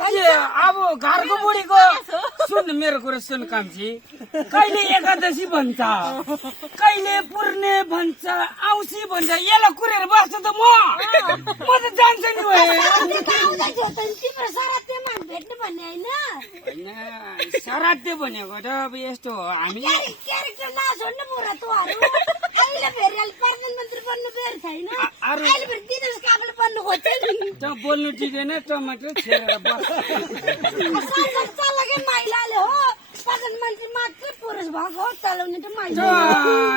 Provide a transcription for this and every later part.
अब घरको बुढीको सुन मेरो कुरो सुन कान्छी कहिले एकादशी भन्छ कहिले पूर्णे भन्छ औँसी भन्छ यसलाई कुरेर बस्छ त म त जान्छ नि होइन सराध्य भनेको त अब यस्तो हो हामी बोल्नु दिँदैन टमाटर छेरेर बस्छ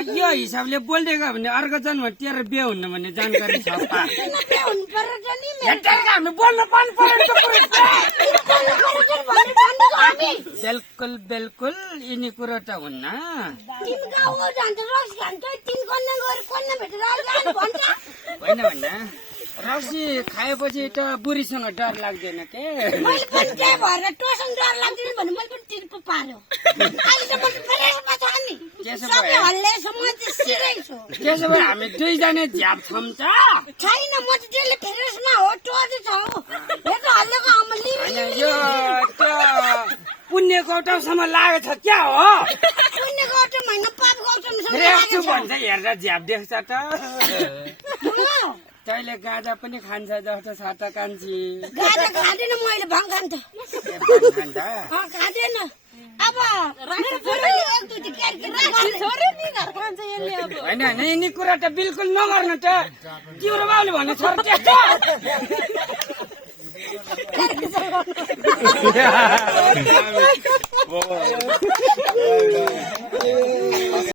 यो हिसाबले बोल्दैको भने अर्को जन्म तेरो बिहे हुन्न भन्ने जानकारी छ हामी बोल्न पाउनु बिल्कुल बिल्कुल यिनी कुरो त हुन्न होइन भन्न रक्सी खाएपछि त बुढीसँग डर लाग्दैन के त्यसो भए हामी दुईजना झ्याप छौँ त यो पुण्य गौतमसम्म लागेको छ क्या हो भन्छ हेर्दा झ्याप देख्छ त तैँले गाजा पनि खान्छ जस्तो छ त कान्छी होइन यिनी कुरा त बिल्कुल नगर्नु त तिम्रो बाउले भन्ने छ त्यस्तो